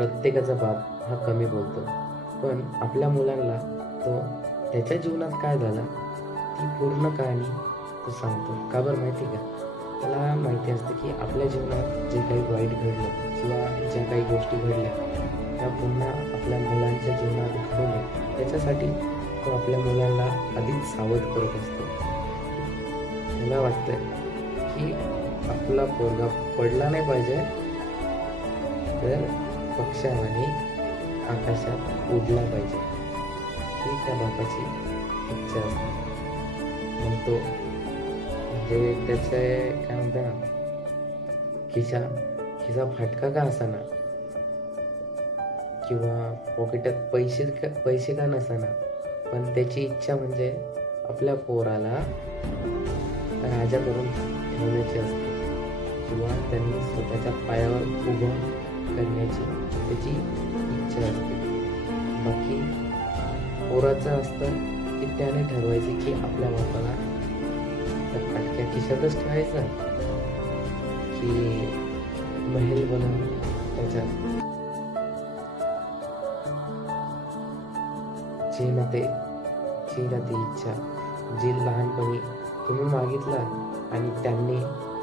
प्रत्येकाचा बाप हा कमी बोलतो, पण आपल्या मुलांना तो त्याच्या जीवनात काय झालं ती पूर्ण कहाणी तो सांगतो. का बरं माहिती आहे का? त्याला माहिती असतं की आपल्या जीवनात जे काही वाईट घडलं किंवा ज्या काही गोष्टी घडल्या त्या पुन्हा आपल्या मुलांच्या जीवनात घडू नये त्याच्यासाठी तो आपल्या मुलांना आधीच सावध करत असतो. त्याला वाटतं की आपला पोरगा पडला नाही पाहिजे, तर पक्ष्यावानी आकाशात उडला पाहिजे, ही त्या बापाची इच्छा असते. मग तो म्हणजे त्याचे काय म्हणतात ना, खिसा खिसा फाटका का असाना किंवा पॉकेटात पैसे का नसाना, पण त्याची इच्छा म्हणजे आपल्या पोराला राजा करून ठेवण्याची असते किंवा त्यांनी स्वतःच्या पायावर उभं करण्याची त्याची इच्छा असते. बाकी पोराचं असतं की त्याने ठरवायचं की आपल्या बापाला त्या फाटक्या खिशातच ठेवायचं की महल बनवून त्याच्यात जी ना ती इच्छा जी लहानपणी तुम्ही मागितलं आणि त्यांनी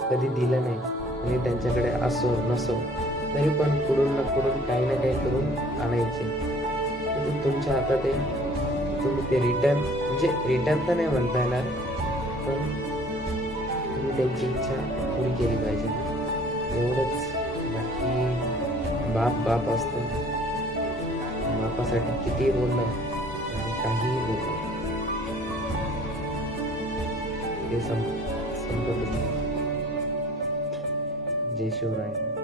कधी दिलं नाही आणि त्यांच्याकडे असो नसो तरी पण कुठून ना कुठून काही ना काही करून आणायचे, तर तुमच्या हातात आहे. तुम्ही ते रिटर्न तर नाही म्हणता येणार, पण तुम्ही त्यांची इच्छा पुरी केली पाहिजे, एवढंच. बाकी बाप असतो. बापासाठी कितीही बोलणं आणि काहीही बोलणं ते संपतच नाही. जय शिवराय.